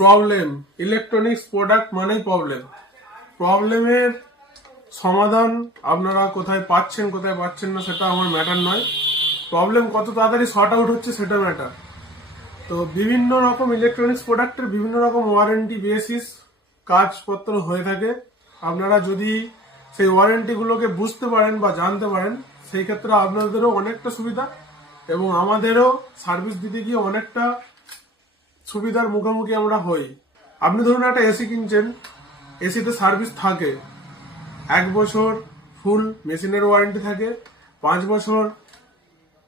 Problem, electronics product মানেই প্রবলেমের সমাধান আপনারা কোথায় পাচ্ছেন না সেটা আমার ম্যাটার নয়, প্রবলেম কত তাড়াতাড়ি সর্ট আউট হচ্ছে সেটা ম্যাটার। তো বিভিন্ন রকম ইলেকট্রনিক্স প্রোডাক্টের বিভিন্ন রকম ওয়ারেন্টি বেসিস কাজপত্র হয়ে থাকে। আপনারা যদি সেই ওয়ারেন্টিগুলোকে বুঝতে পারেন বা জানতে পারেন, সেই ক্ষেত্রে আপনাদেরও অনেকটা সুবিধা এবং আমাদেরও সার্ভিস দিতে গিয়ে অনেকটা সুবিধার মুখোমুখি আমরা হই। আপনি ধরুন একটা এসি কিনছেন, এসিতে সার্ভিস থাকে, 1 বছর ফুল মেশিনের ওয়ারেন্টি থাকে, 5 বছর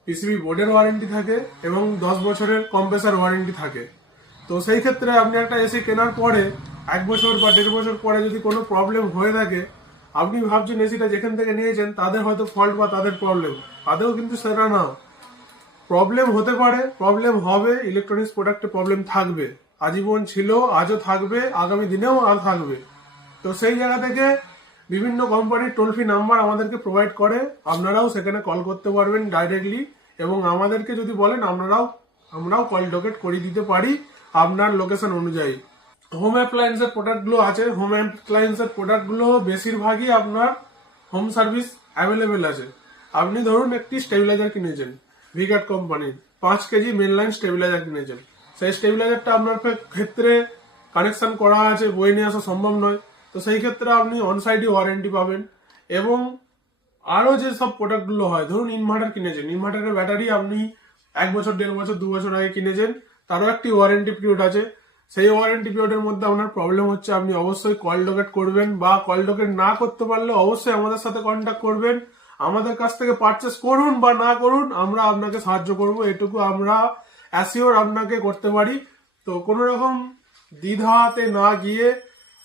পিসিবি বোর্ডের ওয়ারেন্টি থাকে এবং 10 বছরের কম্প্রেসার ওয়ারেন্টি থাকে। তো সেই ক্ষেত্রে আপনি একটা এসি কেনার পরে 1 বছর বা 1.5 বছর পরে যদি কোনো প্রবলেম হয়ে থাকে, আপনি ভাবছেন এসিটা যেখান থেকে নিয়েছেন তাদের হয়তো ফল্ট বা তাদের প্রবলেম, তাদেরও কিন্তু সেটা না। প্রবলেম হতে পারে, প্রবলেম হবে, ইলেকট্রনিক্স প্রোডাক্টে প্রবলেম থাকবে, আজীবন ছিল, আজও থাকবে, আগামী দিনেও আর থাকবে। তো সেই জায়গা থেকে বিভিন্ন কোম্পানির টোল ফ্রি নাম্বার আমাদেরকে প্রোভাইড করে, আপনারাও সেখানে কল করতে পারবেন ডাইরেক্টলি এবং আমাদেরকে যদি বলেন আমরাও কল লোকেট করে দিতে পারি আপনার লোকেশন অনুযায়ী। হোম অ্যাপ্লায়েন্সের প্রোডাক্টগুলো আছে, হোম অ্যাপ্লায়েন্সের প্রোডাক্টগুলো বেশিরভাগই আপনার হোম সার্ভিস অ্যাভেলেবেল আছে। আপনি ধরুন একটি স্টেবিলাইজার কিনেছেন ভিগার্ড কোম্পানির, 5 কেজি মেনলাইন স্টেবিলাইজার কিনেছেন, সেই স্টেবিলাইজারটা আপনার ক্ষেত্রে কানেকশন করা আছে, বয়ে নিয়ে আসা সম্ভব নয়। তো সেই ক্ষেত্রে আপনি অনসাইডে ওয়ারেন্টি পাবেন। এবং আরো যে সব প্রোডাক্টগুলো হয়, ধরুন ইনভার্টার কিনেছেন, ইনভার্টারের ব্যাটারি আপনি 1 বছর, 1.5 বছর, 2 বছর আগে কিনেছেন, তারও একটি ওয়ারেন্টি পিরিয়ড আছে। সেই ওয়ারেন্টি পিরিয়ডের মধ্যে আপনার প্রবলেম হচ্ছে, আপনি অবশ্যই কল লোকেট করবেন, বা কল লোকেট না করতে পারলে অবশ্যই আমাদের সাথে কন্ট্যাক্ট করবেন। আমাদের কাছ থেকে পারচেস করুন বা না করুন, আমরা আপনাকে সাহায্য করব, এটুকু আমরা অ্যাসিওর আপনাকে করতে পারি। তো কোনো রকম দ্বিধাতে না গিয়ে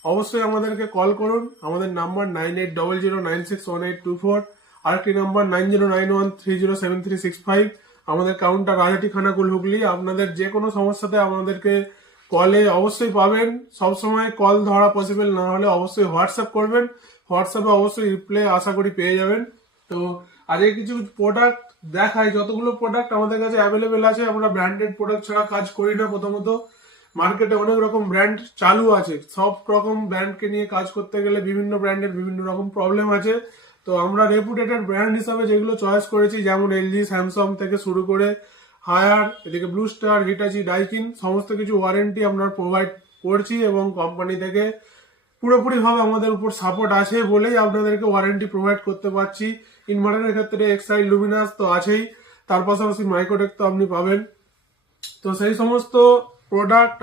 অবশ্যই আমাদেরকে কল করুন। আমাদের নাম্বার 9800961824, আরেকটি নাম্বার 9091307365। আমাদের কাউন্টার রাজাটি খানাকুল, হুগলি। আপনাদের যে কোনো সমস্যাতে আমাদেরকে কলে অবশ্যই পাবেন। সবসময় কল ধরা পসিবল না হলে অবশ্যই হোয়াটসঅ্যাপ করবেন, হোয়াটসঅ্যাপে অবশ্যই রিপ্লাই আশা করি পেয়ে যাবেন। তো আজকে কিছু প্রোডাক্ট দেখাই, যতগুলো প্রোডাক্ট আমাদের কাছে অ্যাভেলেবেল আছে। আমরা ব্র্যান্ডেড প্রোডাক্ট ছাড়া কাজ করি না। প্রথমত মার্কেটে অনেক রকম ব্র্যান্ড চালু আছে, সব রকম ব্র্যান্ডকে নিয়ে কাজ করতে গেলে বিভিন্ন ব্র্যান্ডের বিভিন্ন রকম প্রবলেম আছে। তো আমরা রেপুটেটেড ব্র্যান্ড হিসাবে যেগুলো চয়েস করেছি, যেমন এলজি, স্যামসাং থেকে শুরু করে হায়ার, এদিকে ব্লু স্টার, হিটাচি, ডাইকিন, সমস্ত কিছু ওয়ারেন্টি আমরা প্রোভাইড করছি এবং কোম্পানি থেকে পুরোপুরি ভাবে আমাদের উপর সাপোর্ট আছে বলেই আপনাদেরকে ওয়ারেন্টি প্রোভাইড করতে পারছি। ইনভার্টারের ক্ষেত্রে এক্সাইড, লুমিনাস তো আছেই, তার পাশাপাশি মাইক্রোটেক তো আপনি পাবেন। তো সেই সমস্ত প্রোডাক্ট